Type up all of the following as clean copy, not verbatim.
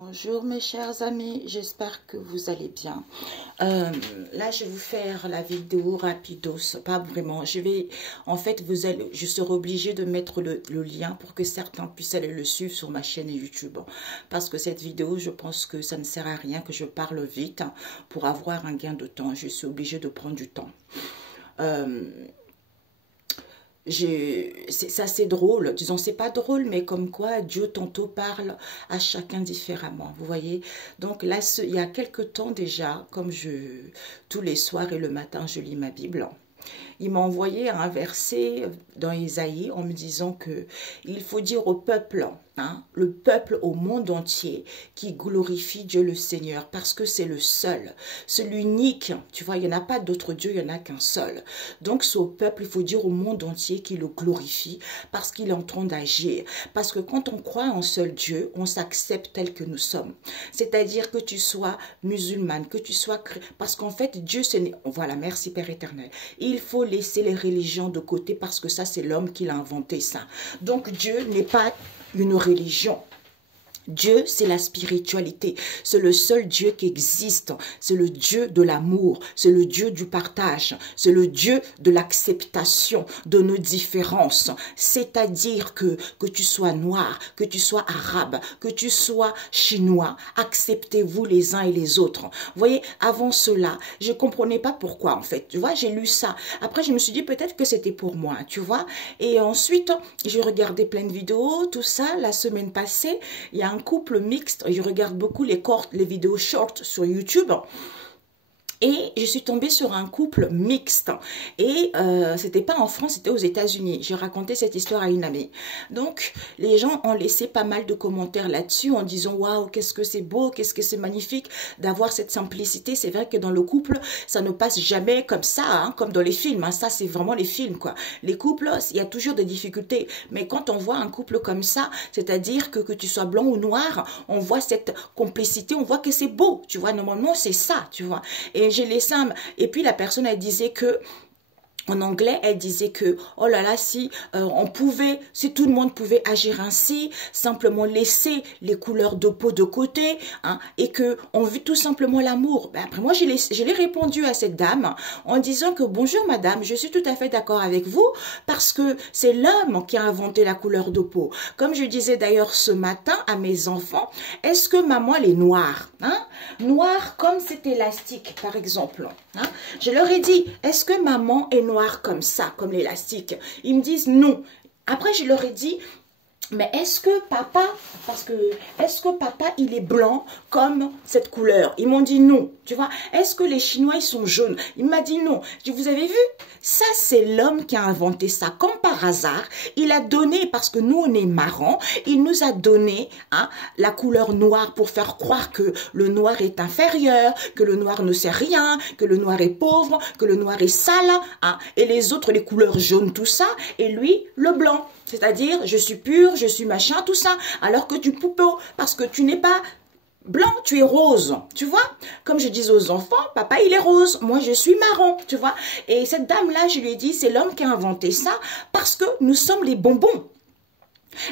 Bonjour mes chers amis, j'espère que vous allez bien. Là, je vais vous faire la vidéo rapidos, pas vraiment. Je serai obligée de mettre le lien pour que certains puissent aller le suivre sur ma chaîne YouTube. Parce que cette vidéo, je pense que ça ne sert à rien que je parle vite pour avoir un gain de temps. Je suis obligée de prendre du temps. C'est assez drôle, disons c'est pas drôle, mais comme quoi Dieu tantôt parle à chacun différemment, vous voyez. Donc là, il y a quelque temps déjà, tous les soirs et le matin, je lis ma Bible. Il m'a envoyé un verset dans Isaïe en me disant que il faut dire au peuple, le peuple au monde entier qui glorifie Dieu le Seigneur parce que c'est le seul, c'est l'unique. Tu vois, il n'y en a pas d'autre Dieu, il n'y en a qu'un seul. Donc, ce peuple, il faut dire au monde entier qu'il le glorifie parce qu'il est en train d'agir. Parce que quand on croit en seul Dieu, on s'accepte tel que nous sommes. C'est-à-dire que tu sois musulmane, que tu sois... Parce qu'en fait, Dieu, voilà, merci Père éternel. Il faut laisser les religions de côté parce que ça, c'est l'homme qui l'a inventé ça. Donc, Dieu n'est pas une religion. Dieu, c'est la spiritualité. C'est le seul Dieu qui existe. C'est le Dieu de l'amour. C'est le Dieu du partage. C'est le Dieu de l'acceptation de nos différences. C'est-à-dire que tu sois noir, que tu sois arabe, que tu sois chinois, acceptez-vous les uns et les autres. Vous voyez, avant cela, je comprenais pas pourquoi en fait. Tu vois, j'ai lu ça. Après, je me suis dit peut-être que c'était pour moi, tu vois. Et ensuite, j'ai regardé plein de vidéos, tout ça. La semaine passée, il y a un couple mixte, je regarde beaucoup les vidéos short sur YouTube. Et je suis tombée sur un couple mixte. Et c'était pas en France, c'était aux États-Unis. J'ai raconté cette histoire à une amie. Donc, les gens ont laissé pas mal de commentaires là-dessus en disant « Waouh, qu'est-ce que c'est beau, qu'est-ce que c'est magnifique d'avoir cette simplicité. » C'est vrai que dans le couple, ça ne passe jamais comme ça, comme dans les films. Ça, c'est vraiment les films, quoi. Les couples, il y a toujours des difficultés. Mais quand on voit un couple comme ça, c'est-à-dire que tu sois blanc ou noir, on voit cette complicité, on voit que c'est beau. Tu vois, normalement, c'est ça, tu vois. Et j'ai laissé et puis la personne, elle disait que en anglais, elle disait que, oh là là, si si tout le monde pouvait agir ainsi, simplement laisser les couleurs de peau de côté, et que on vit tout simplement l'amour. Ben après moi, je l'ai répondu à cette dame en disant que, bonjour madame, je suis tout à fait d'accord avec vous parce que c'est l'homme qui a inventé la couleur de peau. Comme je disais d'ailleurs ce matin à mes enfants, est-ce que maman, elle est noire, noire comme cet élastique, par exemple. Je leur ai dit, est-ce que maman est noire comme ça, comme l'élastique? Ils me disent non. Après, je leur ai dit, mais est-ce que papa, est-ce que papa, il est blanc comme cette couleur? Ils m'ont dit non, tu vois. Est-ce que les Chinois, ils sont jaunes? Il m'a dit non. Je dis, vous avez vu? Ça, c'est l'homme qui a inventé ça. Comme par hasard, il a donné, parce que nous, on est marrons, il nous a donné la couleur noire pour faire croire que le noir est inférieur, que le noir ne sait rien, que le noir est pauvre, que le noir est sale, et les autres, les couleurs jaunes, tout ça, et lui, le blanc. C'est-à-dire, je suis pur, je suis machin, tout ça. Alors que tu poupes, parce que tu n'es pas blanc, tu es rose, tu vois. Comme je dis aux enfants, papa, il est rose, moi, je suis marron, tu vois. Et cette dame-là, je lui ai dit, c'est l'homme qui a inventé ça parce que nous sommes les bonbons.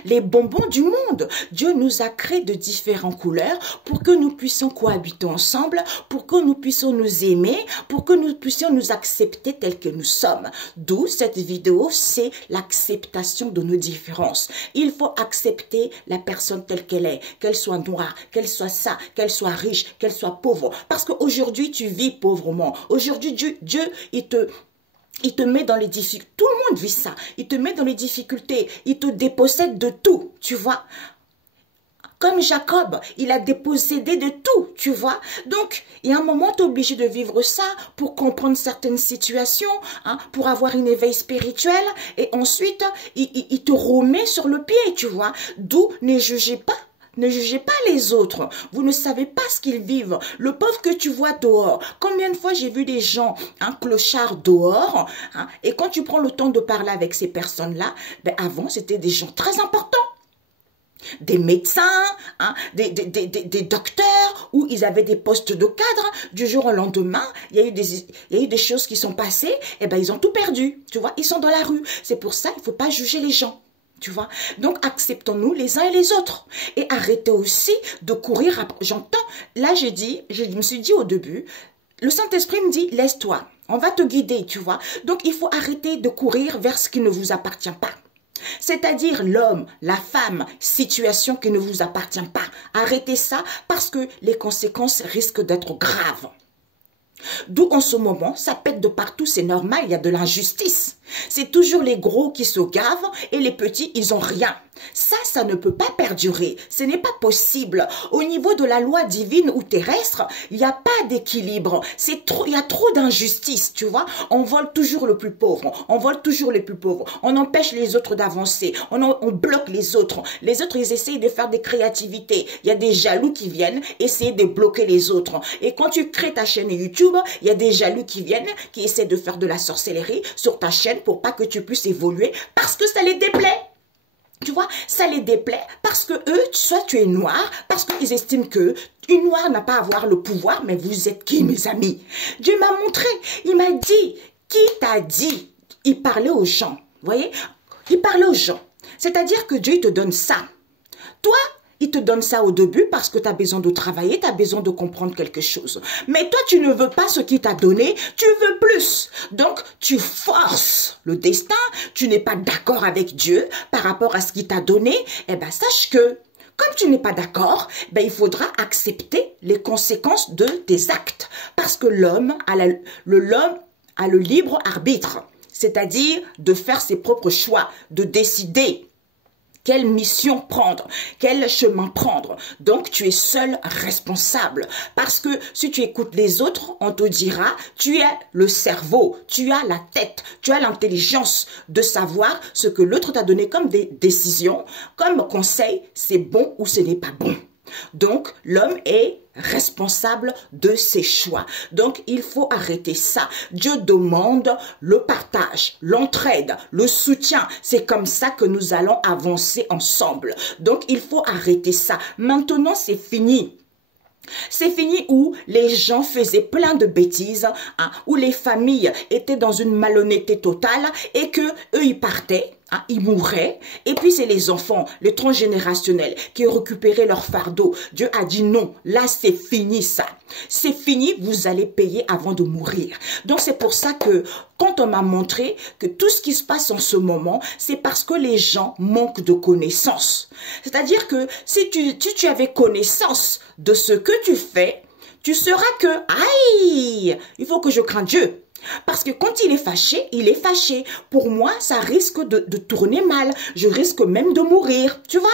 Les bonbons du monde. Dieu nous a créé de différentes couleurs pour que nous puissions cohabiter ensemble, pour que nous puissions nous aimer, pour que nous puissions nous accepter tels que nous sommes. D'où cette vidéo, c'est l'acceptation de nos différences. Il faut accepter la personne telle qu'elle soit noire, qu'elle soit ça, qu'elle soit riche, qu'elle soit pauvre. Parce qu'aujourd'hui, tu vis pauvrement. Aujourd'hui, Dieu, il te met dans les difficultés. Tout le monde vit ça. Il te met dans les difficultés. Il te dépossède de tout, tu vois. Comme Jacob, il a dépossédé de tout, tu vois. Donc, il y a un moment, tu es obligé de vivre ça pour comprendre certaines situations, pour avoir une éveil spirituel. Et ensuite, il te remet sur le pied, tu vois. D'où ne jugez pas. Ne jugez pas les autres. Vous ne savez pas ce qu'ils vivent. Le pauvre que tu vois dehors. Combien de fois j'ai vu des gens, clochards dehors, et quand tu prends le temps de parler avec ces personnes-là, avant, c'était des gens très importants. Des médecins, des docteurs, où ils avaient des postes de cadre. Du jour au lendemain, il y a eu des choses qui sont passées, et ils ont tout perdu. Tu vois, ils sont dans la rue. C'est pour ça, il ne faut pas juger les gens. Tu vois? Donc, acceptons-nous les uns et les autres. Et arrêtez aussi de courir après. J'entends, là, je me suis dit au début, le Saint-Esprit me dit, laisse-toi. On va te guider, tu vois. Donc, il faut arrêter de courir vers ce qui ne vous appartient pas. C'est-à-dire l'homme, la femme, situation qui ne vous appartient pas. Arrêtez ça parce que les conséquences risquent d'être graves. D'où en ce moment, ça pète de partout, c'est normal, il y a de l'injustice. C'est toujours les gros qui se gavent et les petits, ils ont rien. Ça ne peut pas perdurer. Ce n'est pas possible. Au niveau de la loi divine ou terrestre, il n'y a pas d'équilibre. Il y a trop d'injustice, tu vois. On vole toujours le plus pauvre. On vole toujours les plus pauvres. On empêche les autres d'avancer. On bloque les autres. Les autres, ils essayent de faire des créativités. Il y a des jaloux qui viennent essayer de bloquer les autres. Et quand tu crées ta chaîne YouTube, il y a des jaloux qui viennent, qui essaient de faire de la sorcellerie sur ta chaîne pour pas que tu puisses évoluer parce que ça les déplaît. Tu vois, ça les déplaît parce que eux, soit tu es noir, parce qu'ils estiment que une noire n'a pas à avoir le pouvoir, mais vous êtes qui, mes amis? Dieu m'a montré, il m'a dit, qui t'a dit? Il parlait aux gens, vous voyez? Il parlait aux gens. C'est-à-dire que Dieu, il te donne ça. Toi, il te donne ça au début parce que tu as besoin de travailler, tu as besoin de comprendre quelque chose. Mais toi, tu ne veux pas ce qu'il t'a donné, tu veux plus. Donc, tu forces le destin, tu n'es pas d'accord avec Dieu par rapport à ce qu'il t'a donné. Eh bien, sache que, comme tu n'es pas d'accord, il faudra accepter les conséquences de tes actes. Parce que l'homme a le libre arbitre, c'est-à-dire de faire ses propres choix, de décider quelle mission prendre, quel chemin prendre. Donc, tu es seul responsable. Parce que si tu écoutes les autres, on te dira, tu as le cerveau, tu as la tête, tu as l'intelligence de savoir ce que l'autre t'a donné comme des décisions, comme conseil, c'est bon ou ce n'est pas bon. Donc, l'homme est responsable de ses choix. Donc, il faut arrêter ça. Dieu demande le partage, l'entraide, le soutien. C'est comme ça que nous allons avancer ensemble. Donc, il faut arrêter ça. Maintenant, c'est fini. C'est fini où les gens faisaient plein de bêtises, où les familles étaient dans une malhonnêteté totale et que eux ils partaient, ils mouraient. Et puis c'est les enfants, le transgénérationnel qui récupéraient leur fardeau. Dieu a dit non, là c'est fini ça. C'est fini, vous allez payer avant de mourir. Donc c'est pour ça que quand on m'a montré que tout ce qui se passe en ce moment, c'est parce que les gens manquent de connaissances. C'est-à-dire que si tu avais connaissance de ce que tu fais, tu sauras que, aïe, il faut que je crains Dieu. Parce que quand il est fâché, il est fâché. Pour moi, ça risque de tourner mal. Je risque même de mourir, tu vois.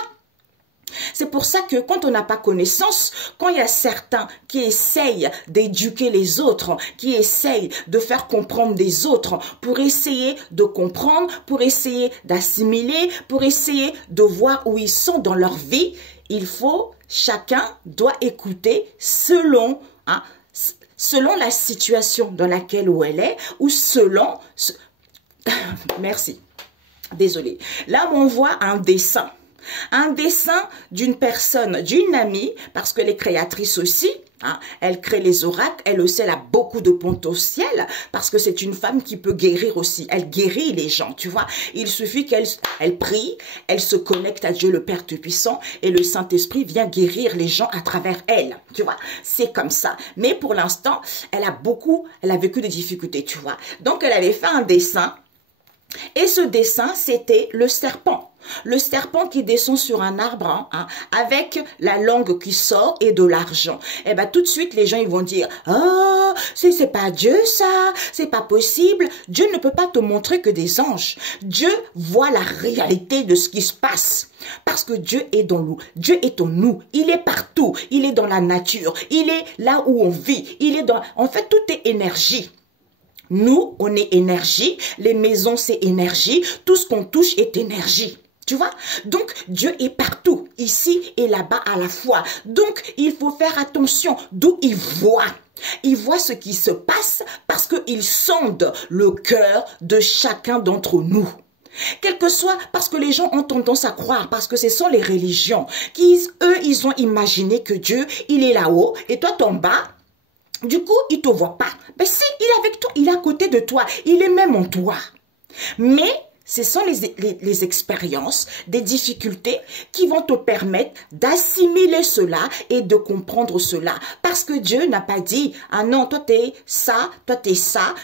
C'est pour ça que quand on n'a pas connaissance, quand il y a certains qui essayent d'éduquer les autres, qui essayent de faire comprendre des autres pour essayer de comprendre, pour essayer d'assimiler, pour essayer de voir où ils sont dans leur vie, chacun doit écouter selon la situation dans laquelle elle est ou selon... Merci. Désolée. Là, on voit un dessin. Un dessin d'une personne, d'une amie, parce que les créatrices aussi, elle crée les oracles, elle aussi, elle a beaucoup de potentiel, parce que c'est une femme qui peut guérir aussi. Elle guérit les gens, tu vois. Il suffit qu'elle prie, elle se connecte à Dieu le Père Tout-Puissant, et le Saint-Esprit vient guérir les gens à travers elle, tu vois. C'est comme ça. Mais pour l'instant, elle a vécu des difficultés, tu vois. Donc, elle avait fait un dessin, et ce dessin, c'était le serpent. Le serpent qui descend sur un arbre avec la langue qui sort et de l'argent. Et bien tout de suite les gens ils vont dire oh c'est pas Dieu ça, c'est pas possible. Dieu ne peut pas te montrer que des anges. Dieu voit la réalité de ce qui se passe. Parce que Dieu est dans nous, Dieu est en nous, il est partout, il est dans la nature, il est là où on vit, en fait tout est énergie. Nous, on est énergie, les maisons c'est énergie, tout ce qu'on touche est énergie. Tu vois? Donc, Dieu est partout, ici et là-bas à la fois. Donc, il faut faire attention d'où il voit. Il voit ce qui se passe parce qu'il sonde le cœur de chacun d'entre nous. Quel que soit, parce que les gens ont tendance à croire, parce que ce sont les religions qui, eux, ils ont imaginé que Dieu, il est là-haut et toi, t'es en bas. Du coup, il ne te voit pas. Mais si, il est avec toi, il est à côté de toi, il est même en toi. Mais Ce sont les expériences, des difficultés qui vont te permettre d'assimiler cela et de comprendre cela. Parce que Dieu n'a pas dit, ah non, toi t'es ça,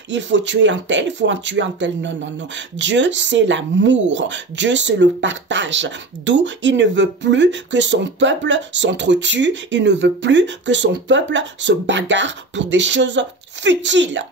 il faut tuer un tel, il faut en tuer un tel. Non, non, non. Dieu, c'est l'amour. Dieu, c'est le partage. D'où il ne veut plus que son peuple s'entretue. Il ne veut plus que son peuple se bagarre pour des choses futiles.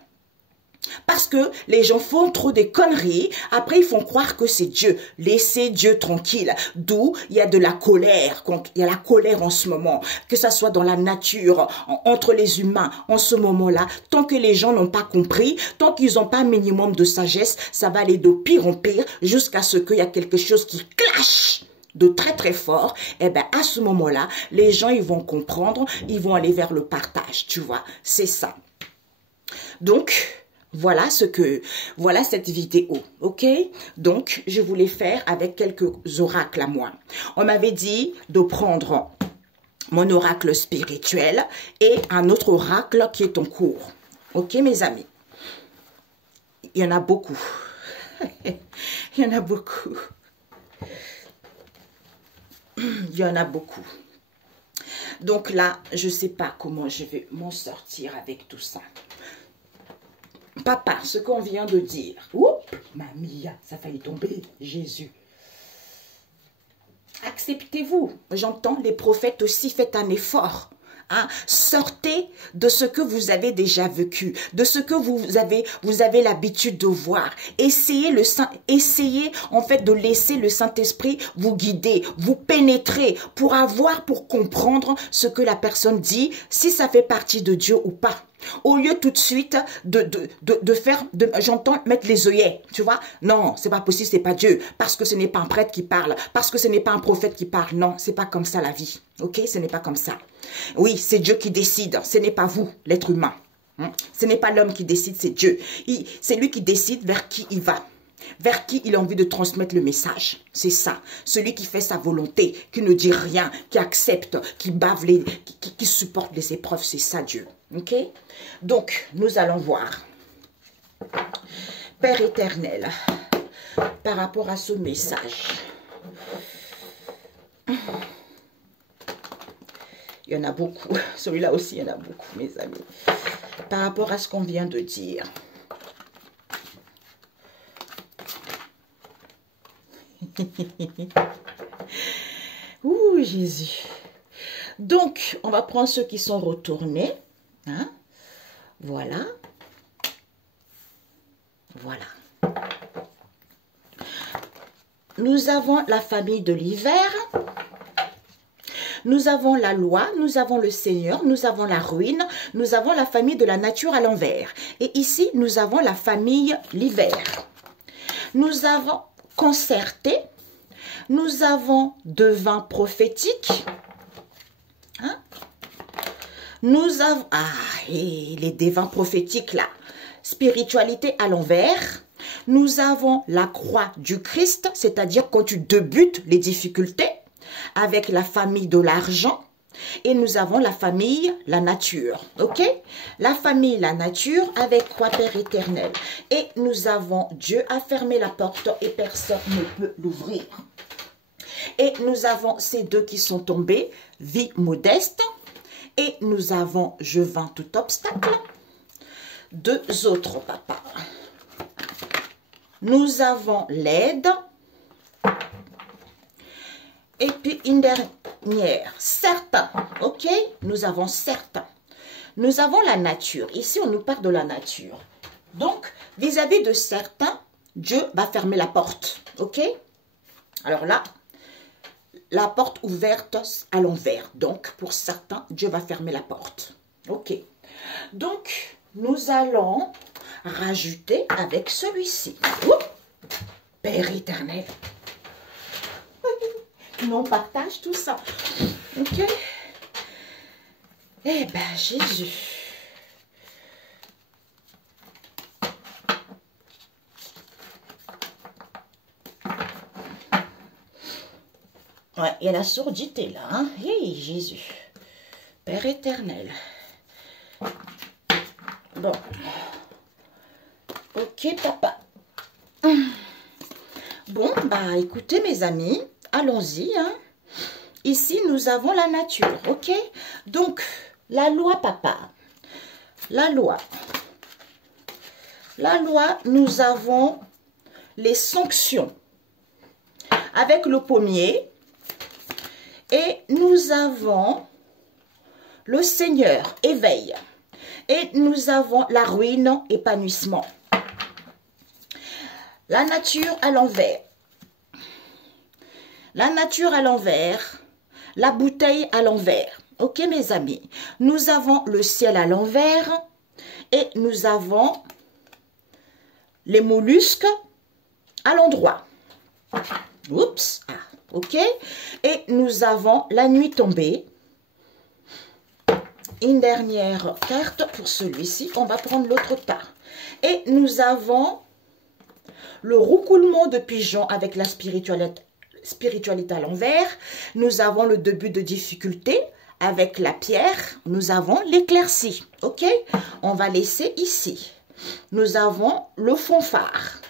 Parce que les gens font trop des conneries, après ils font croire que c'est Dieu. Laissez Dieu tranquille. D'où il y a de la colère, il y a la colère en ce moment, que ça soit dans la nature, entre les humains, en ce moment-là. Tant que les gens n'ont pas compris, tant qu'ils n'ont pas un minimum de sagesse, ça va aller de pire en pire jusqu'à ce qu'il y a quelque chose qui clash de très très fort. Et bien à ce moment-là, les gens ils vont comprendre, ils vont aller vers le partage, tu vois. C'est ça. Donc, voilà cette vidéo, ok? Donc, je voulais faire avec quelques oracles à moi. On m'avait dit de prendre mon oracle spirituel et un autre oracle qui est en cours. Ok, mes amis? Il y en a beaucoup. Il y en a beaucoup. Il y en a beaucoup. Donc là, je ne sais pas comment je vais m'en sortir avec tout ça. Papa, ce qu'on vient de dire. Oups, mamie, ça a failli tomber. Jésus. Acceptez-vous. J'entends les prophètes aussi, faites un effort. Hein? Sortez de ce que vous avez déjà vécu, de ce que vous avez l'habitude de voir. Essayez en fait de laisser le Saint-Esprit vous guider, vous pénétrer pour comprendre ce que la personne dit, si ça fait partie de Dieu ou pas. Au lieu tout de suite j'entends mettre les œillets, tu vois. Non, c'est pas possible, c'est pas Dieu. Parce que ce n'est pas un prêtre qui parle, parce que ce n'est pas un prophète qui parle. Non, c'est pas comme ça la vie. Ok, ce n'est pas comme ça. Oui, c'est Dieu qui décide, ce n'est pas vous, l'être humain. Ce n'est pas l'homme qui décide, c'est Dieu. C'est lui qui décide vers qui il va. Vers qui il a envie de transmettre le message. C'est ça. Celui qui fait sa volonté, qui ne dit rien, qui accepte, qui bave, qui supporte les épreuves, c'est ça Dieu. Ok? Donc, nous allons voir. Père éternel, par rapport à ce message, il y en a beaucoup. Celui-là aussi, il y en a beaucoup, mes amis. Par rapport à ce qu'on vient de dire. Ouh, Jésus. Donc, on va prendre ceux qui sont retournés. Hein? Voilà. Voilà. Nous avons la famille de l'hiver. Nous avons la loi, nous avons le Seigneur, nous avons la ruine, nous avons la famille de la nature à l'envers. Et ici, nous avons la famille l'hiver. Nous avons concerté, nous avons devin prophétique. Hein? Nous avons, et les devins prophétiques là, spiritualité à l'envers. Nous avons la croix du Christ, c'est-à-dire quand tu débutes les difficultés, avec la famille de l'argent. Et nous avons la famille, la nature. Ok? La famille, la nature, avec quoi, Père éternel? Et nous avons Dieu a fermé la porte et personne ne peut l'ouvrir. Et nous avons ces deux qui sont tombés, vie modeste. Et nous avons je vainc tout obstacle. Deux autres, papa. Nous avons l'aide. Et puis une dernière, certains, ok? Nous avons certains. Nous avons la nature. Ici, on nous parle de la nature. Donc, vis-à-vis de certains, Dieu va fermer la porte, ok? Alors là, la porte ouverte à l'envers. Donc, pour certains, Dieu va fermer la porte, ok? Donc, nous allons rajouter avec celui-ci. Père éternel. On partage tout ça. Ok? Eh ben, Jésus. Ouais, il y a la sourdité là. Hein? Hey, Jésus. Père éternel. Bon. Ok, papa. Bon, bah écoutez mes amis, allons-y. Hein. Ici, nous avons la nature, ok? Donc, la loi, papa. La loi. La loi, nous avons les sanctions avec le pommier. Et nous avons le Seigneur, éveil. Et nous avons la ruine, épanouissement. La nature à l'envers. La nature à l'envers. La bouteille à l'envers. Ok mes amis. Nous avons le ciel à l'envers. Et nous avons les mollusques à l'endroit. Oups. Ah, ok. Et nous avons la nuit tombée. Une dernière carte pour celui-ci. On va prendre l'autre tas. Et nous avons le roucoulement de pigeon avec la spiritualité à l'envers. Nous avons le début de difficulté avec la pierre. Nous avons l'éclaircie. Ok? On va laisser ici. Nous avons le fanfare.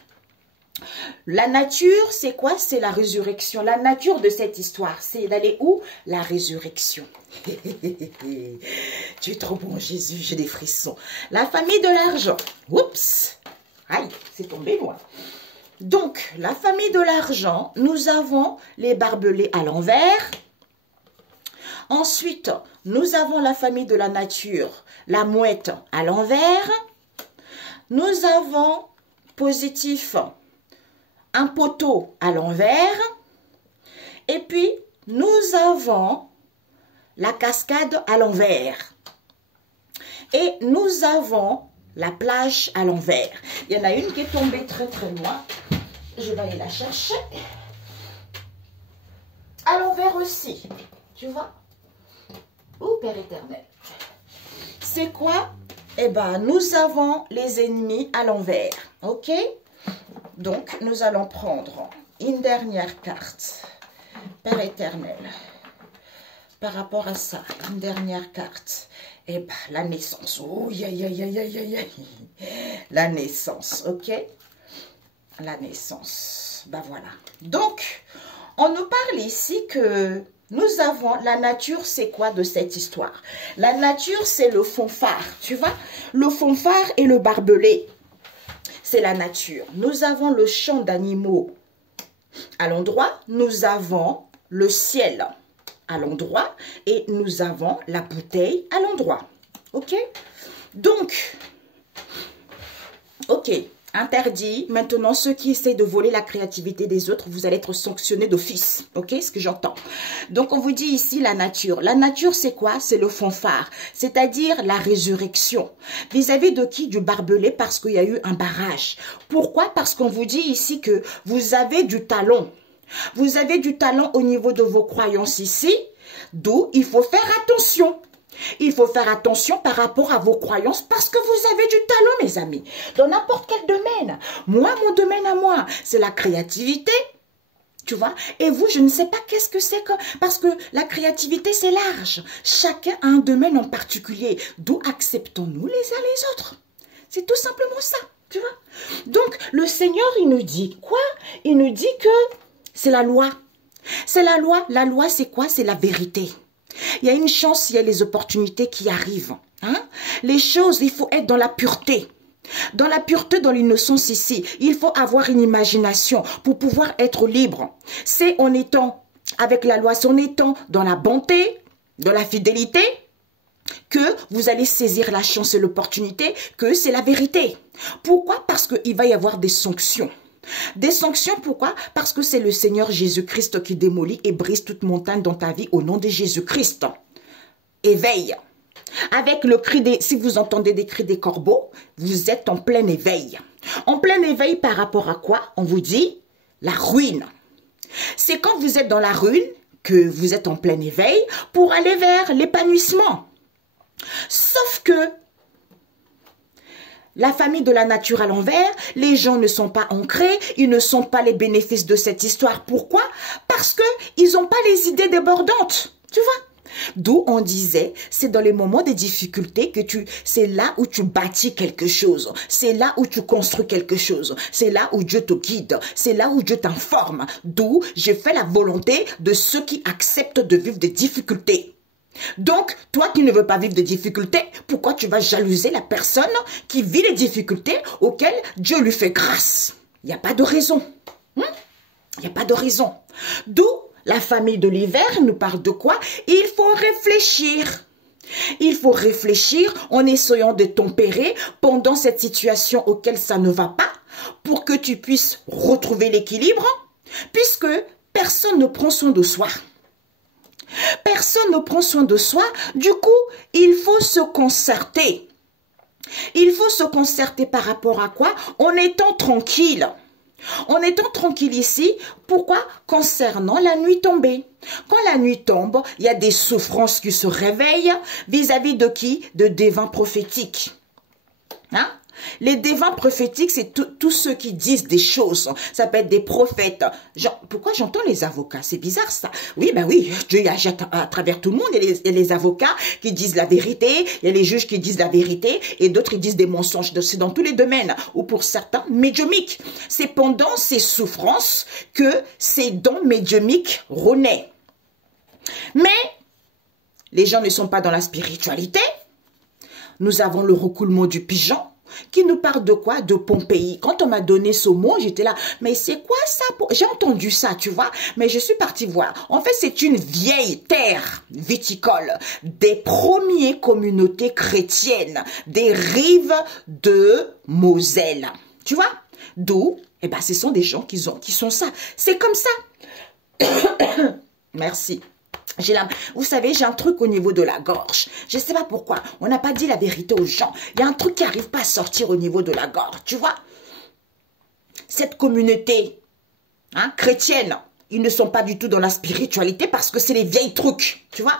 La nature, c'est quoi? C'est la résurrection. La nature de cette histoire, c'est d'aller où? La résurrection. Tu es trop bon, Jésus, j'ai des frissons. La famille de l'argent. Oups! Aïe, c'est tombé loin. Donc, la famille de l'argent, nous avons les barbelés à l'envers. Ensuite, nous avons la famille de la nature, la mouette à l'envers. Nous avons positif, un poteau à l'envers. Et puis, nous avons la cascade à l'envers. Et nous avons la plage à l'envers. Il y en a une qui est tombée très très loin. Je vais aller la chercher. À l'envers aussi. Tu vois? Oh, Père éternel. C'est quoi? Eh bien, nous avons les ennemis à l'envers. Ok? Donc, nous allons prendre une dernière carte. Père éternel. Par rapport à ça, une dernière carte. Eh bien, la naissance. Oh, aïe, aïe, aïe, aïe, aïe, aïe. La naissance, ok? La naissance. Ben voilà. Donc, on nous parle ici que nous avons la nature, c'est quoi de cette histoire? La nature, c'est le fanfare, tu vois? Le fanfare et le barbelé, c'est la nature. Nous avons le champ d'animaux à l'endroit. Nous avons le ciel à l'endroit et nous avons la bouteille à l'endroit. Ok? Donc, ok, interdit. Maintenant, ceux qui essaient de voler la créativité des autres, vous allez être sanctionnés d'office. Ok? Ce que j'entends. Donc, on vous dit ici la nature. La nature, c'est quoi? C'est le fanfare, c'est-à-dire la résurrection. Vis-à-vis de qui? Du barbelé, parce qu'il y a eu un barrage. Pourquoi? Parce qu'on vous dit ici que vous avez du talent. Vous avez du talent au niveau de vos croyances ici, d'où il faut faire attention. Il faut faire attention par rapport à vos croyances parce que vous avez du talent, mes amis, dans n'importe quel domaine. Moi, mon domaine à moi, c'est la créativité, tu vois. Et vous, je ne sais pas qu'est-ce que c'est, parce que la créativité, c'est large. Chacun a un domaine en particulier, d'où acceptons-nous les uns les autres. C'est tout simplement ça, tu vois. Donc, le Seigneur, il nous dit quoi? Il nous dit que c'est la loi. C'est la loi. La loi, c'est quoi? C'est la vérité. Il y a une chance, il y a les opportunités qui arrivent. Hein? Les choses, il faut être dans la pureté. Dans la pureté, dans l'innocence ici. Il faut avoir une imagination pour pouvoir être libre. C'est en étant avec la loi, c'est en étant dans la bonté, dans la fidélité, que vous allez saisir la chance et l'opportunité, que c'est la vérité. Pourquoi? Parce qu'il va y avoir des sanctions. Des sanctions, pourquoi? Parce que c'est le Seigneur Jésus-Christ qui démolit et brise toute montagne dans ta vie au nom de Jésus-Christ. Éveille. Avec le cri des... Si vous entendez des cris des corbeaux, vous êtes en plein éveil. En plein éveil par rapport à quoi? On vous dit la ruine. C'est quand vous êtes dans la ruine que vous êtes en plein éveil pour aller vers l'épanouissement. Sauf que la famille de la nature à l'envers, les gens ne sont pas ancrés, ils ne sont pas les bénéfices de cette histoire. Pourquoi? Parce qu'ils n'ont pas les idées débordantes. Tu vois? D'où on disait, c'est dans les moments de difficulté que c'est là où tu bâtis quelque chose. C'est là où tu construis quelque chose. C'est là où Dieu te guide. C'est là où Dieu t'informe. D'où j'ai fait la volonté de ceux qui acceptent de vivre des difficultés. Donc, toi qui ne veux pas vivre de difficultés, pourquoi tu vas jalouser la personne qui vit les difficultés auxquelles Dieu lui fait grâce? Il n'y a pas de raison. Il n'y a pas de raison. D'où la famille de l'hiver nous parle de quoi? Il faut réfléchir. Il faut réfléchir en essayant de tempérer pendant cette situation auquel ça ne va pas pour que tu puisses retrouver l'équilibre puisque personne ne prend soin de soi. Personne ne prend soin de soi. Du coup, il faut se concerter. Il faut se concerter par rapport à quoi? En étant tranquille. En étant tranquille ici, pourquoi? Concernant la nuit tombée. Quand la nuit tombe, il y a des souffrances qui se réveillent vis-à-vis de qui? De devins prophétiques. Hein? Les devins prophétiques, c'est tous ceux qui disent des choses. Ça peut être des prophètes. Pourquoi j'entends les avocats? C'est bizarre ça. Oui, ben oui, Dieu agit à travers tout le monde. Il y a les avocats qui disent la vérité. Il y a les juges qui disent la vérité. Et d'autres qui disent des mensonges. C'est dans tous les domaines. Ou pour certains, médiumiques. C'est pendant ces souffrances que ces dons médiumiques renaissent. Mais les gens ne sont pas dans la spiritualité. Nous avons le recoulement du pigeon. Qui nous parle de quoi? De Pompéi. Quand on m'a donné ce mot, j'étais là, mais c'est quoi ça? J'ai entendu ça, tu vois, mais je suis partie voir. En fait, c'est une vieille terre viticole des premières communautés chrétiennes des rives de Moselle. Tu vois? D'où, eh ben, ce sont des gens qui sont ça. C'est comme ça. Merci. Vous savez, j'ai un truc au niveau de la gorge. Je ne sais pas pourquoi. On n'a pas dit la vérité aux gens. Il y a un truc qui n'arrive pas à sortir au niveau de la gorge. Tu vois? Cette communauté chrétienne, ils ne sont pas du tout dans la spiritualité parce que c'est les vieilles trucs. Tu vois?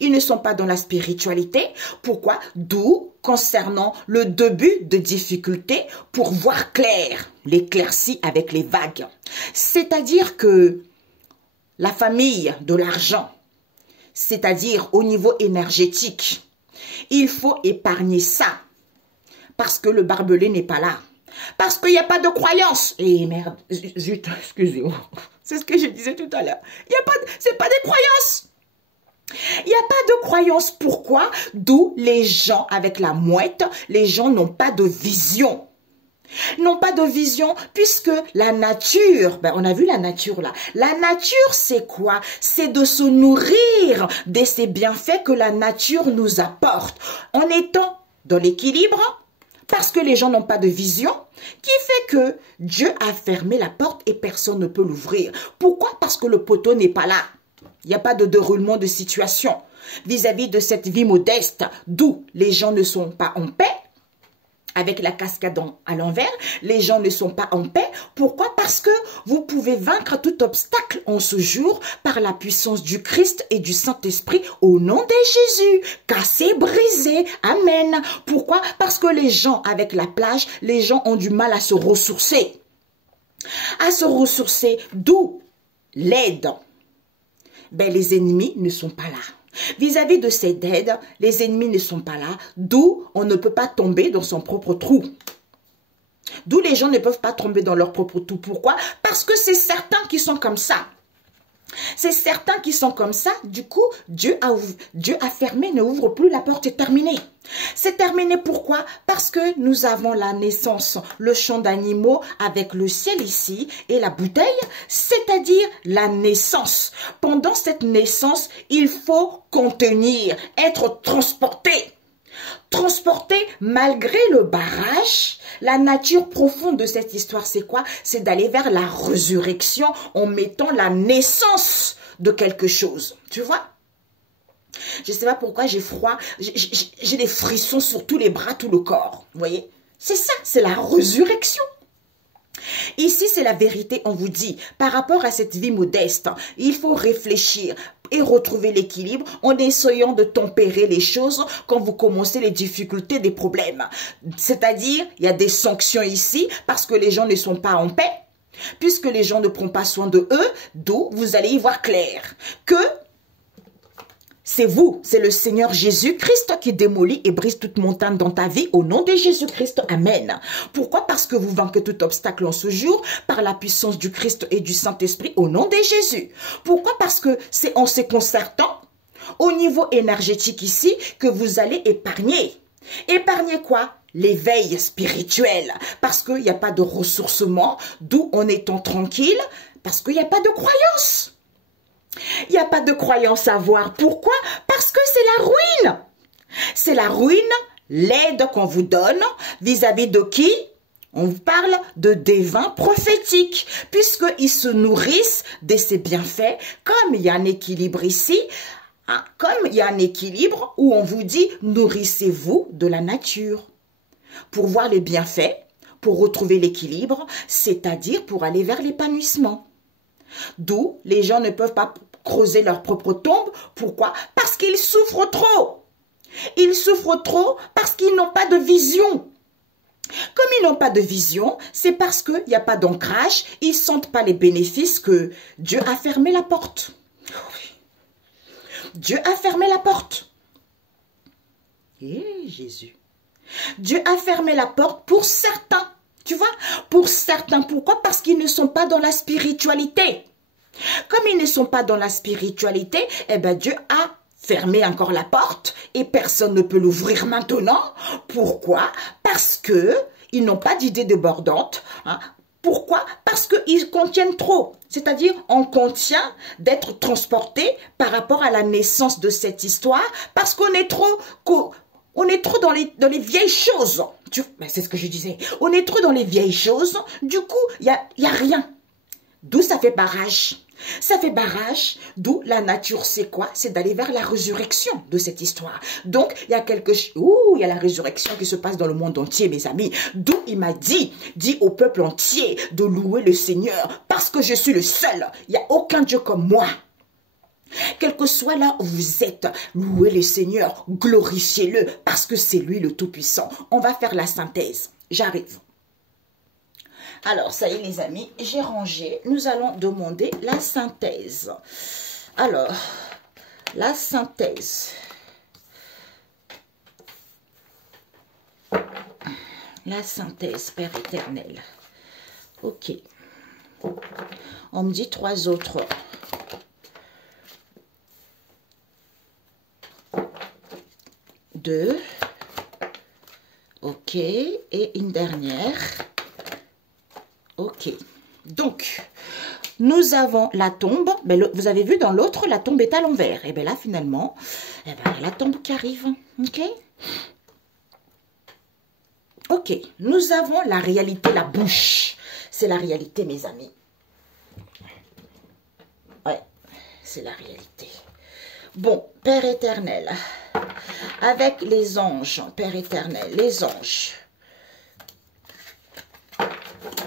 Ils ne sont pas dans la spiritualité. Pourquoi? D'où, concernant le début de difficulté pour voir clair, l'éclaircie avec les vagues. C'est-à-dire que la famille de l'argent, c'est-à-dire au niveau énergétique, il faut épargner ça. Parce que le barbelé n'est pas là. Parce qu'il n'y a pas de croyance. Et merde, zut, excusez-moi. C'est ce que je disais tout à l'heure. C'est pas des croyances. Il n'y a pas de croyance. Pourquoi? D'où les gens avec la mouette, les gens n'ont pas de vision. N'ont pas de vision puisque la nature, ben on a vu la nature là. La nature c'est quoi? C'est de se nourrir de ces bienfaits que la nature nous apporte. En étant dans l'équilibre, parce que les gens n'ont pas de vision, qui fait que Dieu a fermé la porte et personne ne peut l'ouvrir. Pourquoi? Parce que le poteau n'est pas là. Il n'y a pas de déroulement de situation vis-à-vis de cette vie modeste, d'où les gens ne sont pas en paix. Avec la cascade à l'envers, les gens ne sont pas en paix. Pourquoi? Parce que vous pouvez vaincre tout obstacle en ce jour par la puissance du Christ et du Saint-Esprit au nom de Jésus. Cassé, brisé. Amen. Pourquoi? Parce que les gens avec la plage, les gens ont du mal à se ressourcer. À se ressourcer, d'où l'aide. Ben, les ennemis ne sont pas là. Vis-à-vis de cette aide, les ennemis ne sont pas là, d'où on ne peut pas tomber dans son propre trou. D'où les gens ne peuvent pas tomber dans leur propre trou. Pourquoi? Parce que c'est certains qui sont comme ça. C'est certains qui sont comme ça. Du coup, Dieu a fermé, ne ouvre plus, la porte est terminée. C'est terminé pourquoi? Parce que nous avons la naissance, le champ d'animaux avec le ciel ici et la bouteille, c'est-à-dire la naissance. Pendant cette naissance, il faut contenir, être transporté. Transporté malgré le barrage. La nature profonde de cette histoire, c'est quoi? C'est d'aller vers la résurrection en mettant la naissance de quelque chose. Tu vois? Je ne sais pas pourquoi j'ai froid. J'ai des frissons sur tous les bras, tout le corps. Vous voyez? C'est ça, c'est la résurrection. Ici, c'est la vérité, on vous dit. Par rapport à cette vie modeste, il faut réfléchir et retrouver l'équilibre en essayant de tempérer les choses quand vous commencez les difficultés, des problèmes. C'est-à-dire, il y a des sanctions ici parce que les gens ne sont pas en paix, puisque les gens ne prennent pas soin de eux, d'où vous allez y voir clair. Que c'est vous, c'est le Seigneur Jésus-Christ qui démolit et brise toute montagne dans ta vie au nom de Jésus-Christ. Amen. Pourquoi? Parce que vous vainquez tout obstacle en ce jour par la puissance du Christ et du Saint-Esprit au nom de Jésus. Pourquoi? Parce que c'est en se concertant au niveau énergétique ici que vous allez épargner. Épargner quoi? L'éveil spirituel. Parce qu'il n'y a pas de ressourcement, d'où en étant tranquille, parce qu'il n'y a pas de croyance. Il n'y a pas de croyance à voir. Pourquoi? Parce que c'est la ruine. C'est la ruine, l'aide qu'on vous donne vis-à-vis de qui? On parle de devins prophétiques, puisqu'ils se nourrissent de ces bienfaits, comme il y a un équilibre ici, comme il y a un équilibre où on vous dit nourrissez-vous de la nature pour voir les bienfaits, pour retrouver l'équilibre, c'est-à-dire pour aller vers l'épanouissement. D'où les gens ne peuvent pas creuser leur propre tombe. Pourquoi? Parce qu'ils souffrent trop. Ils souffrent trop parce qu'ils n'ont pas de vision. Comme ils n'ont pas de vision, c'est parce qu'il n'y a pas d'ancrage, ils ne sentent pas les bénéfices que Dieu a fermé la porte. Dieu a fermé la porte. Jésus. Dieu a fermé la porte pour certains. Tu vois, pour certains. Pourquoi? Parce qu'ils ne sont pas dans la spiritualité. Comme ils ne sont pas dans la spiritualité, eh bien Dieu a fermé encore la porte et personne ne peut l'ouvrir maintenant. Pourquoi? Parce que ils n'ont pas d'idée débordante. Hein. Pourquoi? Parce qu'ils contiennent trop. C'est-à-dire, on contient d'être transporté par rapport à la naissance de cette histoire parce qu'on est trop... On est trop dans les vieilles choses. C'est ce que je disais. On est trop dans les vieilles choses. Du coup, il y a rien. D'où ça fait barrage. Ça fait barrage. D'où la nature, c'est quoi? C'est d'aller vers la résurrection de cette histoire. Donc, il y a quelque chose. Il y a la résurrection qui se passe dans le monde entier, mes amis. D'où il m'a dit au peuple entier de louer le Seigneur parce que je suis le seul. Il n'y a aucun Dieu comme moi. Quel que soit là où vous êtes, louez le Seigneur, glorifiez-le, parce que c'est lui le Tout-Puissant. On va faire la synthèse. J'arrive. Alors, ça y est les amis, j'ai rangé. Nous allons demander la synthèse. Alors, la synthèse. La synthèse, Père éternel. Ok. On me dit 3 autres. Deux, ok, et une dernière, ok. Donc, nous avons la tombe, mais vous avez vu dans l'autre, la tombe est à l'envers. Et bien là, finalement, la tombe qui arrive, ok. Ok, nous avons la réalité, la bouche. C'est la réalité, mes amis. Ouais, c'est la réalité. Bon, Père éternel, avec les anges, Père éternel, les anges.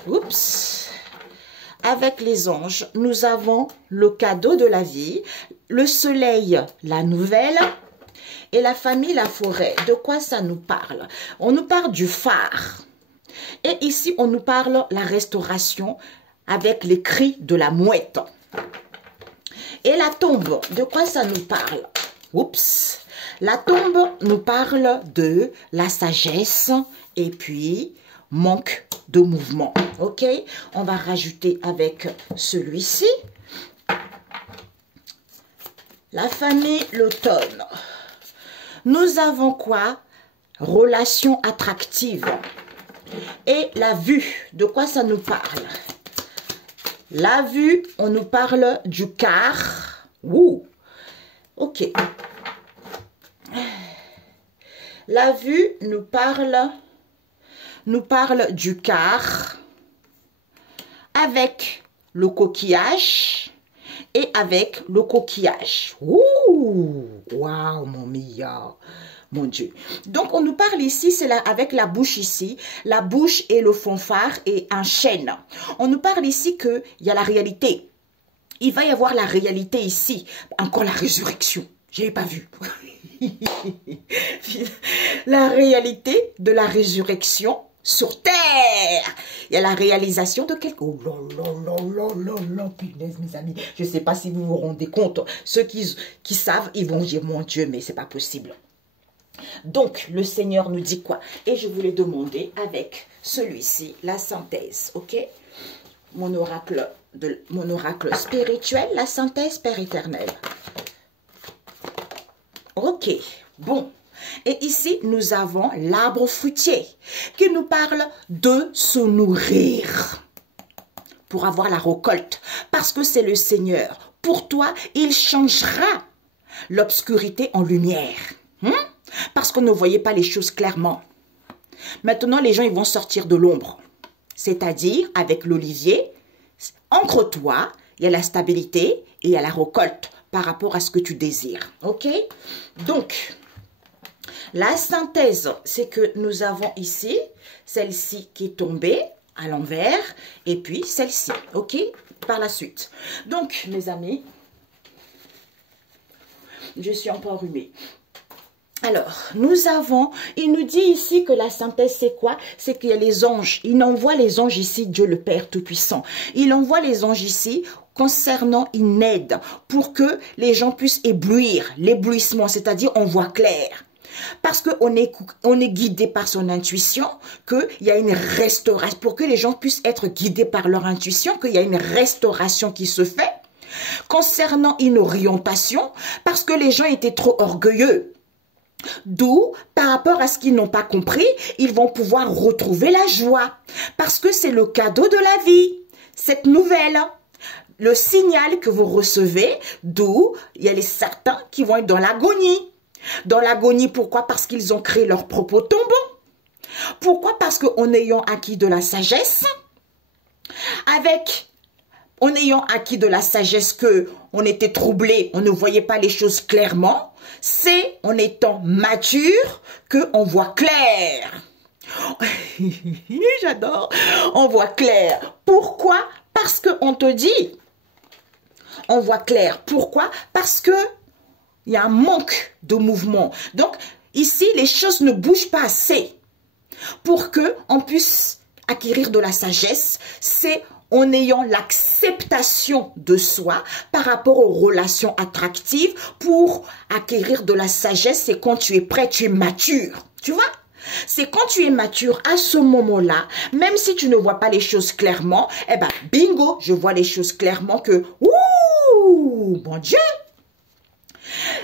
Oups. Avec les anges, nous avons le cadeau de la vie, le soleil, la nouvelle, et la famille, la forêt. De quoi ça nous parle? On nous parle du phare. Et ici, on nous parle la restauration avec les cris de la mouette. Et la tombe, de quoi ça nous parle? Oups. La tombe nous parle de la sagesse et puis manque de mouvement. Ok? On va rajouter avec celui-ci. La famille, l'automne. Nous avons quoi? Relation attractive. Et la vue, de quoi ça nous parle? La vue, on nous parle du quart. Ouh. Ok. La vue nous parle du quart avec le coquillage et avec le coquillage. Ouh. Waouh, mon meilleur. Mon Dieu. Donc, on nous parle ici, c'est avec la bouche ici. La bouche et le fanfare et un chêne. On nous parle ici qu'il y a la réalité. Il va y avoir la réalité ici. Encore la résurrection. Je n'avais pas vu. La réalité de la résurrection sur terre. Il y a la réalisation de quelque... Oh là là là là là là, punaise, mes amis. Je ne sais pas si vous vous rendez compte. Ceux qui savent, ils vont dire, mon Dieu, mais c'est pas possible. Donc, le Seigneur nous dit quoi? Et je voulais demander avec celui-ci, la synthèse, ok? Mon oracle spirituel, la synthèse Père éternel. Ok, bon. Et ici, nous avons l'arbre fruitier qui nous parle de se nourrir pour avoir la récolte. Parce que c'est le Seigneur. Pour toi, il changera l'obscurité en lumière. Parce qu'on ne voyait pas les choses clairement. Maintenant, les gens ils vont sortir de l'ombre. C'est-à-dire, avec l'olivier, entre toi, il y a la stabilité et il y a la récolte par rapport à ce que tu désires. Ok? Donc, la synthèse, c'est que nous avons ici celle-ci qui est tombée à l'envers et puis celle-ci. Ok? Par la suite. Donc, mes amis, je suis un peu enrhumée. Alors, nous avons, il nous dit ici que la synthèse, c'est quoi? C'est qu'il y a les anges. Il envoie les anges ici, Dieu le Père Tout-Puissant. Il envoie les anges ici concernant une aide pour que les gens puissent éblouir, l'éblouissement, c'est-à-dire on voit clair. Parce qu'on est guidé par son intuition, qu'il y a une restauration, pour que les gens puissent être guidés par leur intuition, qu'il y a une restauration qui se fait concernant une orientation, parce que les gens étaient trop orgueilleux. D'où, par rapport à ce qu'ils n'ont pas compris, ils vont pouvoir retrouver la joie. Parce que c'est le cadeau de la vie. Cette nouvelle, le signal que vous recevez, d'où il y a les certains qui vont être dans l'agonie. Dans l'agonie, pourquoi? Parce qu'ils ont créé leur propre tombeau. Pourquoi? Parce qu'en ayant acquis de la sagesse, en ayant acquis de la sagesse que on était troublé, on ne voyait pas les choses clairement, c'est en étant mature qu'on voit clair. J'adore, on voit clair. Pourquoi? Parce qu'on te dit, on voit clair. Pourquoi? Parce que il y a un manque de mouvement. Donc, ici, les choses ne bougent pas assez pour qu'on puisse acquérir de la sagesse. C'est en ayant l'acceptation de soi par rapport aux relations attractives pour acquérir de la sagesse. C'est quand tu es prêt, tu es mature. Tu vois? C'est quand tu es mature, à ce moment-là, même si tu ne vois pas les choses clairement, eh ben, bingo, je vois les choses clairement que, ouh, mon Dieu!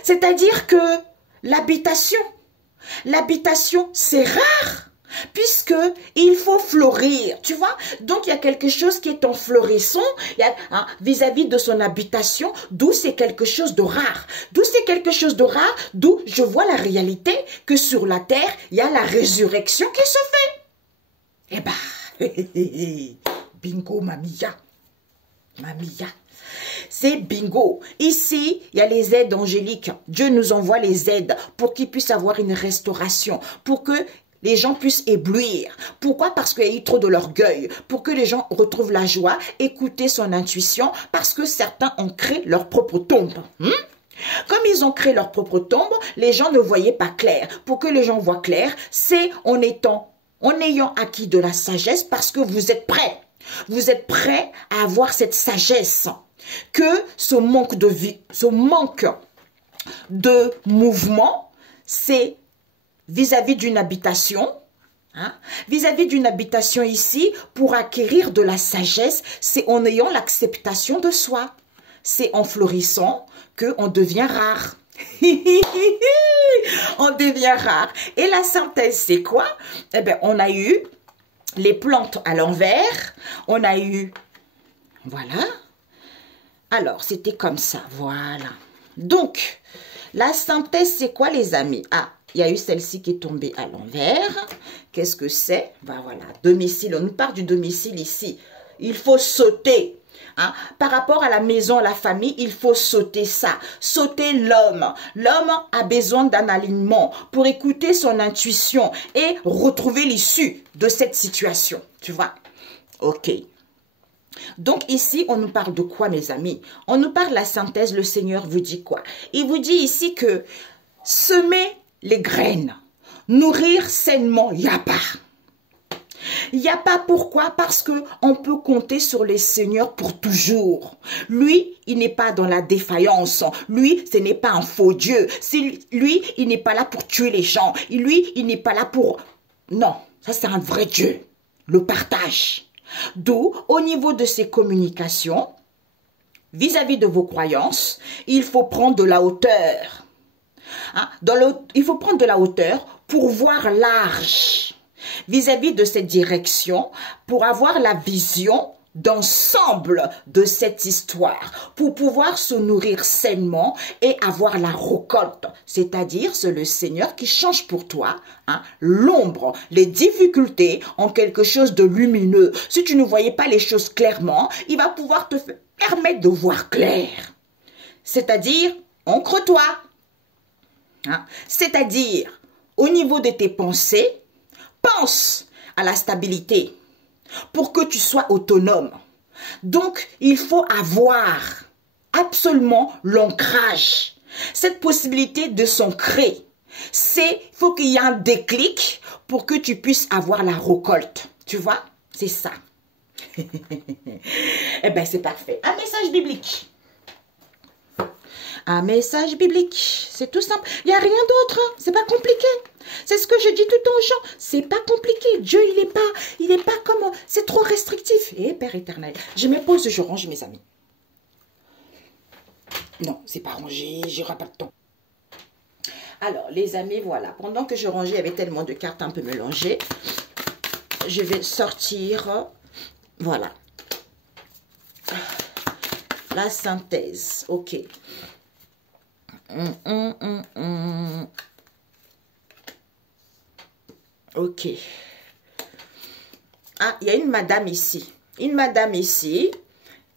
C'est-à-dire que l'habitation, c'est rare. Puisque il faut fleurir, tu vois. Donc, il y a quelque chose qui est en fleurissant vis-à-vis de son habitation, d'où c'est quelque chose de rare. D'où c'est quelque chose de rare, d'où je vois la réalité que sur la terre, il y a la résurrection qui se fait. Eh ben, bingo, mamia. Mamia. C'est bingo. Ici, il y a les aides angéliques. Dieu nous envoie les aides pour qu'ils puissent avoir une restauration, pour que les gens puissent éblouir. Pourquoi? Parce qu'il y a eu trop de l'orgueil. Pour que les gens retrouvent la joie, écouter son intuition, parce que certains ont créé leur propre tombe. Comme ils ont créé leur propre tombe, les gens ne voyaient pas clair. Pour que les gens voient clair, c'est en ayant acquis de la sagesse, parce que vous êtes prêts. Vous êtes prêts à avoir cette sagesse. Que ce manque de vie, ce manque de mouvement, c'est vis-à-vis d'une habitation, vis-à-vis d'une habitation ici, pour acquérir de la sagesse, c'est en ayant l'acceptation de soi. C'est en fleurissant qu'on devient rare. On devient rare. Et la synthèse, c'est quoi? Eh bien, on a eu les plantes à l'envers, on a eu, voilà. Alors, c'était comme ça, voilà. Donc, la synthèse, c'est quoi, les amis? Ah, il y a eu celle-ci qui est tombée à l'envers. Qu'est-ce que c'est? Ben voilà, domicile. On nous parle du domicile ici. Il faut sauter. Par rapport à la maison, à la famille, il faut sauter ça. Sauter l'homme. L'homme a besoin d'un alignement pour écouter son intuition et retrouver l'issue de cette situation. Tu vois? Ok. Donc ici, on nous parle de quoi, mes amis? On nous parle de la synthèse. Le Seigneur vous dit quoi? Il vous dit ici que semer les graines, nourrir sainement, il n'y a pas. Il n'y a pas pourquoi, parce que on peut compter sur le Seigneur pour toujours. Lui, il n'est pas dans la défaillance. Lui, ce n'est pas un faux Dieu. Lui, il n'est pas là pour tuer les gens. Lui, il n'est pas là pour... Non, ça c'est un vrai Dieu. Le partage. D'où, au niveau de ses communications, vis-à-vis de vos croyances, il faut prendre de la hauteur. Hein? Il faut prendre de la hauteur pour voir large vis-à-vis de cette direction, pour avoir la vision d'ensemble de cette histoire, pour pouvoir se nourrir sainement et avoir la récolte. C'est-à-dire, c'est le Seigneur qui change pour toi hein, l'ombre, les difficultés en quelque chose de lumineux. Si tu ne voyais pas les choses clairement, il va pouvoir te permettre de voir clair. C'est-à-dire, ancre-toi. Hein? C'est-à-dire, au niveau de tes pensées, pense à la stabilité pour que tu sois autonome. Donc, il faut avoir absolument l'ancrage, cette possibilité de s'ancrer. Il faut qu'il y ait un déclic pour que tu puisses avoir la récolte. Tu vois? C'est ça. Eh bien, c'est parfait. Un message biblique. Un message biblique. C'est tout simple. Il n'y a rien d'autre. Hein. C'est pas compliqué. C'est ce que je dis tout le temps aux gens. C'est pas compliqué. Dieu, il est pas comme... C'est trop restrictif. Eh, Père éternel. Je me pose, je range mes amis. Non, c'est pas rangé. J'aurai pas de temps. Alors, les amis, voilà. Pendant que je rangeais, il y avait tellement de cartes un peu mélangées. Je vais sortir... Voilà. La synthèse. Ok. Ok. Ah, il y a une madame ici. Une madame ici,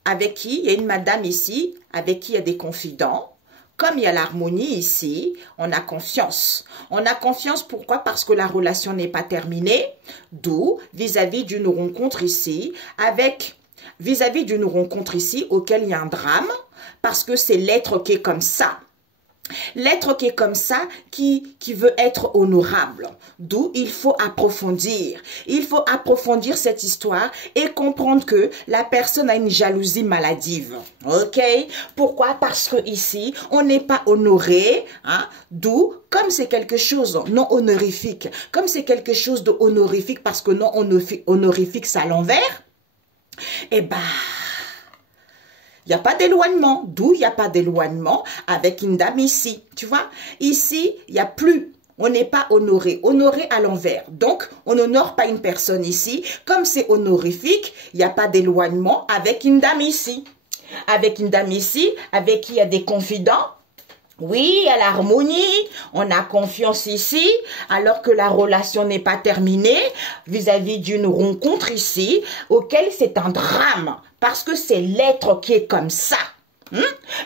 avec qui, il y a une madame ici, avec qui il y a des confidents. Comme il y a l'harmonie ici, on a confiance. On a confiance, pourquoi? Parce que la relation n'est pas terminée. D'où, vis-à-vis d'une rencontre ici, vis-à-vis d'une rencontre ici, auquel il y a un drame, parce que c'est l'être qui est comme ça. L'être qui est comme ça, qui veut être honorable. D'où il faut approfondir. Il faut approfondir cette histoire et comprendre que la personne a une jalousie maladive. Ok? Pourquoi? Parce que ici, on n'est pas honoré. Hein? D'où, comme c'est quelque chose non honorifique, comme c'est quelque chose de honorifique parce que non honorifique, c'est à l'envers, eh ben... il n'y a pas d'éloignement. D'où il n'y a pas d'éloignement avec une dame ici. Tu vois, ici, il n'y a plus. On n'est pas honoré. Honoré à l'envers. Donc, on n'honore pas une personne ici. Comme c'est honorifique, il n'y a pas d'éloignement avec une dame ici. Avec une dame ici, avec qui il y a des confidents. Oui, il y a l'harmonie, on a confiance ici, alors que la relation n'est pas terminée vis-à-vis d'une rencontre ici, auquel c'est un drame, parce que c'est l'être qui est comme ça.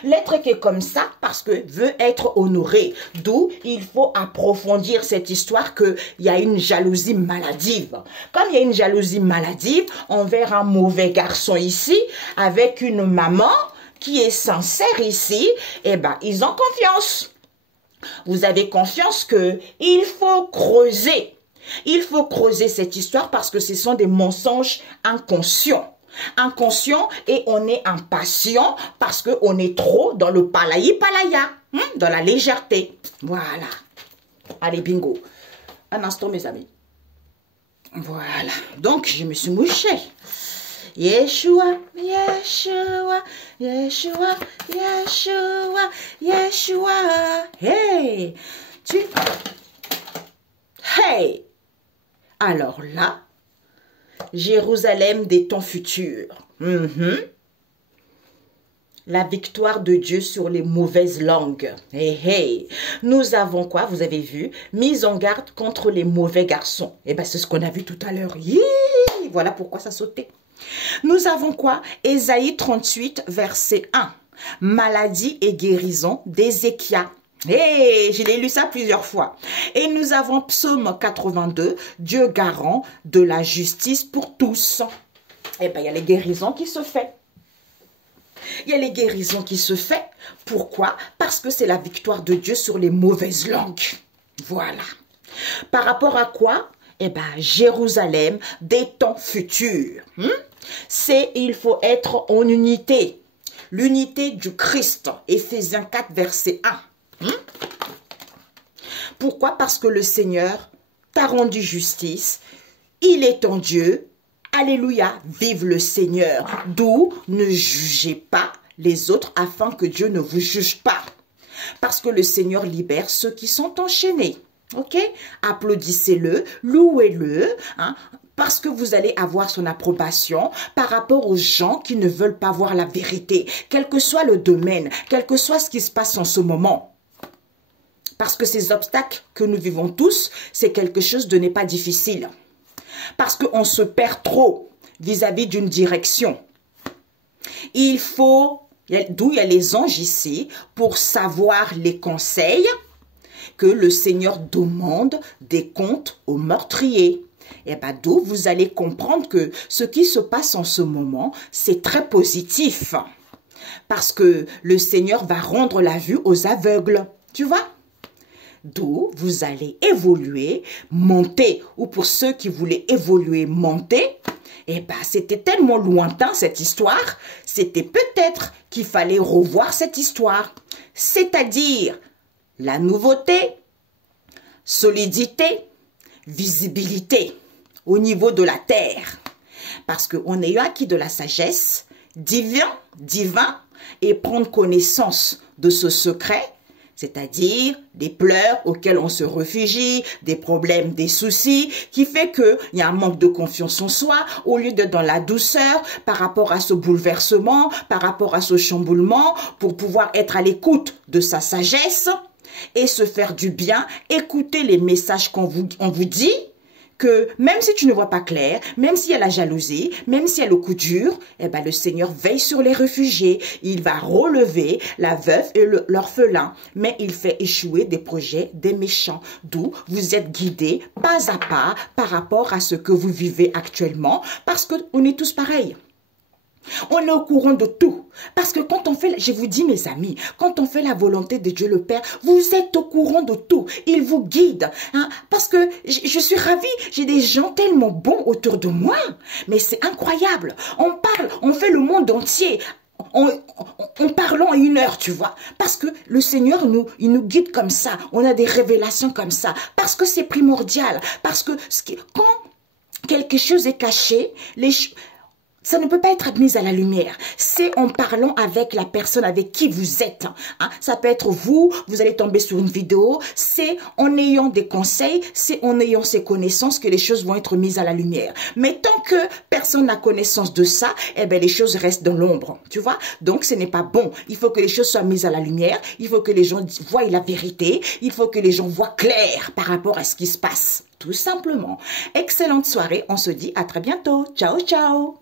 L'être qui est comme ça parce que veut être honoré. D'où il faut approfondir cette histoire qu'il y a une jalousie maladive. Comme il y a une jalousie maladive envers un mauvais garçon ici, avec une maman qui est sincère ici, eh ben, ils ont confiance. Vous avez confiance que il faut creuser. Il faut creuser cette histoire parce que ce sont des mensonges inconscients. Inconscients et on est impatient parce qu'on est trop dans le palaya, dans la légèreté. Voilà. Allez, bingo. Un instant, mes amis. Voilà. Donc, je me suis mouchée. Yeshua, Yeshua, Yeshua, Yeshua, Yeshua. Hey! Hey! Alors là, Jérusalem des temps futurs. La victoire de Dieu sur les mauvaises langues. Hey, hey. Nous avons quoi? Vous avez vu? Mise en garde contre les mauvais garçons. Eh bien, c'est ce qu'on a vu tout à l'heure. Voilà pourquoi ça sautait. Nous avons quoi? Ésaïe 38, verset 1. Maladie et guérison d'Ézéchias. Hey, je l'ai lu ça plusieurs fois. Et nous avons Psaume 82, Dieu garant de la justice pour tous. Eh bien, il y a les guérisons qui se font. Il y a les guérisons qui se font. Pourquoi? Parce que c'est la victoire de Dieu sur les mauvaises langues. Voilà. Par rapport à quoi? Eh bien, Jérusalem des temps futurs. Il faut être en unité. L'unité du Christ. Éphésiens 4, verset 1. Pourquoi? Parce que le Seigneur t'a rendu justice. Il est ton Dieu. Alléluia. Vive le Seigneur. D'où ne jugez pas les autres afin que Dieu ne vous juge pas. Parce que le Seigneur libère ceux qui sont enchaînés. Ok? Applaudissez-le, louez-le, hein, parce que vous allez avoir son approbation par rapport aux gens qui ne veulent pas voir la vérité, quel que soit le domaine, quel que soit ce qui se passe en ce moment. Parce que ces obstacles que nous vivons tous, c'est quelque chose de n'est pas difficile. Parce qu'on se perd trop vis-à-vis d'une direction. Il faut, d'où il y a les anges ici, pour savoir les conseils, que le Seigneur demande des comptes aux meurtriers. Et bien d'où vous allez comprendre que ce qui se passe en ce moment, c'est très positif. Parce que le Seigneur va rendre la vue aux aveugles. Tu vois? D'où vous allez évoluer, monter. Ou pour ceux qui voulaient évoluer, monter. Eh bien, c'était tellement lointain cette histoire. C'était peut-être qu'il fallait revoir cette histoire. C'est-à-dire la nouveauté, solidité, visibilité au niveau de la terre. Parce qu'on ayant acquis de la sagesse, divin, et prendre connaissance de ce secret, c'est-à-dire des pleurs auxquels on se réfugie, des problèmes, des soucis, qui fait qu'il y a un manque de confiance en soi, au lieu d'être dans la douceur par rapport à ce bouleversement, par rapport à ce chamboulement, pour pouvoir être à l'écoute de sa sagesse, et se faire du bien, écouter les messages qu'on vous dit, que même si tu ne vois pas clair, même s'il y a la jalousie, même s'il y a le coup dur, eh ben le Seigneur veille sur les réfugiés. Il va relever la veuve et l'orphelin, mais il fait échouer des projets des méchants. D'où vous êtes guidés pas à pas par rapport à ce que vous vivez actuellement, parce qu'on est tous pareils. On est au courant de tout. Parce que quand on fait, je vous dis mes amis, quand on fait la volonté de Dieu le Père, vous êtes au courant de tout. Il vous guide. Hein, parce que je suis ravie. J'ai des gens tellement bons autour de moi. Mais c'est incroyable. On parle, on fait le monde entier. En parlant à 1 heure, tu vois. Parce que le Seigneur, il nous guide comme ça. On a des révélations comme ça. Parce que c'est primordial. Parce que quand quelque chose est caché, ça ne peut pas être mis à la lumière. C'est en parlant avec la personne avec qui vous êtes. Hein. Ça peut être vous allez tomber sur une vidéo. C'est en ayant des conseils, c'est en ayant ces connaissances que les choses vont être mises à la lumière. Mais tant que personne n'a connaissance de ça, eh bien les choses restent dans l'ombre. Tu vois? Donc ce n'est pas bon. Il faut que les choses soient mises à la lumière. Il faut que les gens voient la vérité. Il faut que les gens voient clair par rapport à ce qui se passe. Tout simplement. Excellente soirée. On se dit à très bientôt. Ciao, ciao.